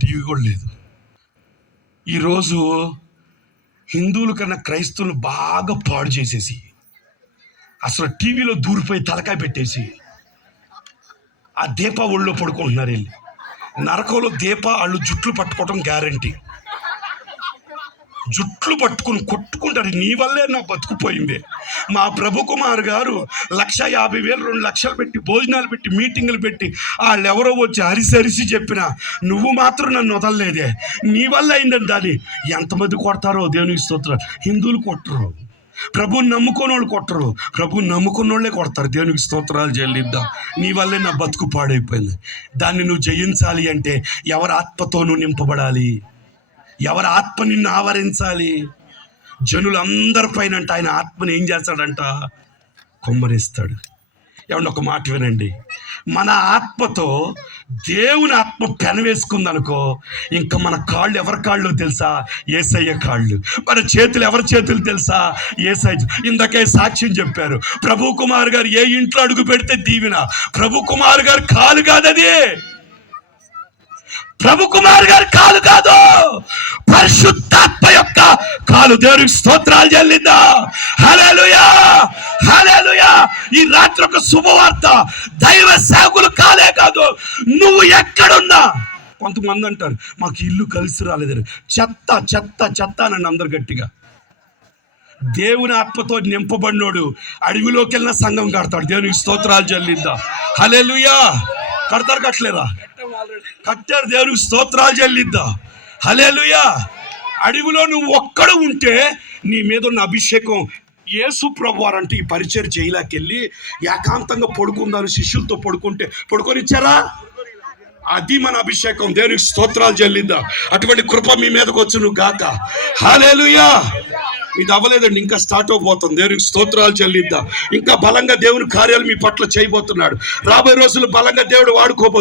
TV కూడా లేదు. ఈరోజు హిందువుల కన్నా క్రైస్తవులు బాగా పాడు చేసేసి అసలు టీవీలో దూరిపోయి తలకాయ పెట్టేసి ఆ దీప ఒళ్ళో పడుకుంటున్నారు. వెళ్ళి నరకంలో దీప వాళ్ళు జుట్లు పట్టుకోవటం గ్యారంటీ. జుట్లు పట్టుకుని కొట్టుకుంటారు. నీ వల్లే నా బతుకుపోయింది. మా ప్రభు కుమార్ గారు 1,50,000 2 లక్షలు పెట్టి భోజనాలు పెట్టి మీటింగులు పెట్టి వాళ్ళెవరో వచ్చి అరిసి చెప్పినా నువ్వు మాత్రం నన్ను వదలలేదే, నీ వల్ల అయిందని దాన్ని ఎంతమంది కొడతారో దేవునికి స్తోత్రం. హిందువులు కొట్టరు, ప్రభుని నమ్ముకున్న వాళ్ళు కొట్టరు, ప్రభుని నమ్ముకున్న వాళ్ళే కొడతారు. దేవునికి స్తోత్రాలు చెల్లిద్దాం. నీ వల్లే నా బతుకు పాడైపోయింది. దాన్ని నువ్వు జయించాలి అంటే ఎవరి ఆత్మతో నువ్వు నింపబడాలి, ఎవరి ఆత్మ నిన్ను ఆవరించాలి. జనులందరిపైన అంటే ఆయన ఆత్మని ఏం చేస్తాడంట? కొమ్మరిస్తాడు. ఏమన్నా ఒక మాట వినండి, మన ఆత్మతో దేవుని ఆత్మ పెనవేసుకుందనుకో, ఇంకా మన కాళ్ళు ఎవరి కాళ్ళు తెలుసా? యేసయ్య కాళ్ళు. మన చేతులు ఎవరి చేతులు తెలుసా? యేసయ్య. ఇందాకే సాక్ష్యం చెప్పారు, ప్రభు కుమార్ గారు ఏ ఇంట్లో అడుగు పెడితే దీవెన. ప్రభు కుమార్ గారు కాలు కాదది, ప్రభు కుమార్ గారి కాలు కాదు, పరిశుద్ధాత్మ యొక్క కాలు. దేవునికి స్తోత్రాలు చెల్లిద్దా. హల్లెలూయా, హల్లెలూయా. ఈ రాత్రి ఒక శుభవార్త, దైవ సేవకులు కాలే కాదు, నువ్వు ఎక్కడున్నా. కొంతమంది అంటారు మాకు ఇల్లు కలిసి రాలేదు, చెత్త చెత్త చెత్త అనండి అందరు గట్టిగా. దేవుని ఆత్మతో నింపబడినోడు అడవిలోకి వెళ్ళిన సంఘం కడతాడు. దేవునికి స్తోత్రాలు చెల్లిద్దా. హల్లెలూయా. కడతారు, కట్టలేదా? కట్టారు. దేవునికి స్తోత్రాలు చెల్లిద్దా. హల్లెలూయా. అడవిలో నువ్వు ఒక్కడు ఉంటే నీ మీద ఉన్న అభిషేకం. యేసు ప్రభువారు అంటే ఈ పరిచయం చేయలేకెళ్ళి ఏకాంతంగా పడుకుందాను శిష్యులతో పడుకుంటే పడుకొని ఇచ్చారా? అది మన అభిషేకం. దేవునికి స్తోత్రాలు చెల్లిద్దా. అటువంటి కృప మీ మీదకి వచ్చును గాక. హల్లెలూయా. ఇది అవ్వలేదండి, ఇంకా స్టార్ట్ అవబోతుంది. దేవునికి స్తోత్రాలు చెల్లిద్దా. ఇంకా బలంగా దేవుని కార్యాలు మీ పట్ల చేయబోతున్నాడు. రాబోయే రోజులు బలంగా దేవుడు వాడుకోబోతున్నాడు.